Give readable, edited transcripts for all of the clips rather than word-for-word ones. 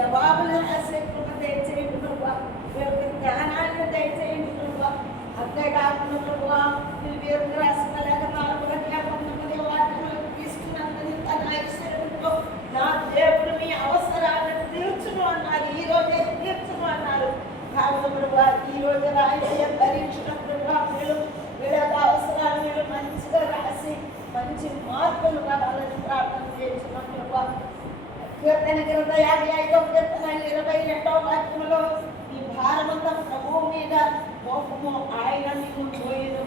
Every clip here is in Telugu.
జవాబులు రాసే కృప దయచేయండి ప్రభా. వీళ్ళకి జ్ఞానాన్ని దయచేయండి ప్రభా. అంతేకాకుండా ప్రభా వీళ్ళు రాసిన లేఖనాలు 19 వాక్యములు తీసుకున్నందుకు తన ఐశ్వర్యంతో నా దేవుడు మీ అవసరాలను తీర్చును అన్నారు. ఈ రోజే తీర్చును అన్నారు. కావున ప్రభా ఈ రోజు రాయబడిన పరీక్షణ ప్రభా వీళ్ళ అవసరాలు వీళ్ళు మంచిగా రాసి మంచి మార్పులు కావాలని ప్రార్థన చేస్తున్నాం ప్రభా. కీర్తన 55వ కీర్తన 22వ వాక్యంలో ఈ భారమంతా ప్రభువు మీద మోపము, ఆయన నిన్ను మోయును,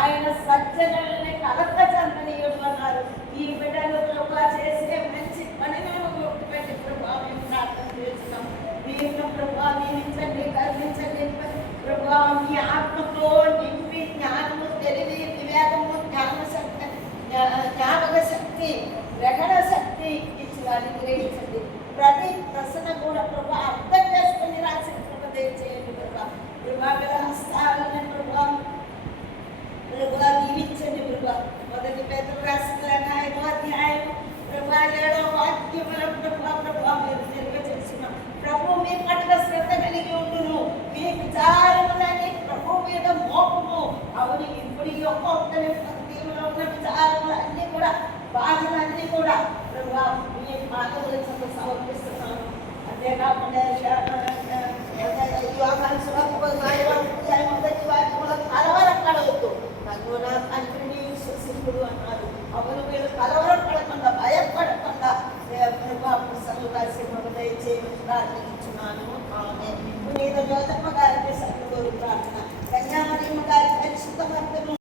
ఆయన సజ్జనులని కలత చెందనీయుడు అన్నారు. ఈ బిడ్డలు ప్రభా చేసే మంచి పనిని గుర్తుపెట్టి ప్రభా మేము ప్రార్థన చేస్తున్నాం. దీన్ని ప్రభా దీవించండి, కరుణించండి ప్రభా. మీ ఆత్మతో నింపి జ్ఞానము, తెలివి, వివేకము, జ్ఞాపక శక్తి, గ్రహణ శక్తి ఇచ్చి వారిని గ్రహించండి. ప్రతి ప్రశ్న కూడా ప్రభా అర్థం చేసుకుని రాసిన కృప దయచేయండి ప్రభా. ప్రభాగల హస్తాలను ప్రభా దీవించండి ప్రభా. 1 పేతురు రాసిన 5వ అధ్యాయం ప్రభా 7వ వాక్యముల ప్రభా మీరు నిర్వచిస్తున్నాం. ప్రభు మీ పట్ల శ్రద్ధ కలిగి ఉండును, మీ విచారములని ప్రభు మీద మోపము. అవును, ఇప్పుడు ఈ ఒక్కొక్కరి భక్తిలో ఉన్న విచారములు అన్నీ కూడా, బాధలన్నీ కూడా ప్రభా మీ పాదముల చెంత సమర్పిస్తున్నాను. అంతేకాకుండా కలవరపడవద్దు, నన్ను నా తండ్రిని విశ్వసించుడు అన్నారు. అవును, మీరు కలవరపడకుండా భయపడకుండా దయచేయమని ప్రార్థించున్నాను. ఆమె పునీత జ్యోతమ్మ గారికి సర్వగోరు ప్రార్థన. కన్యామరియమ్మ గారి పరిశుద్ధ భక్తులు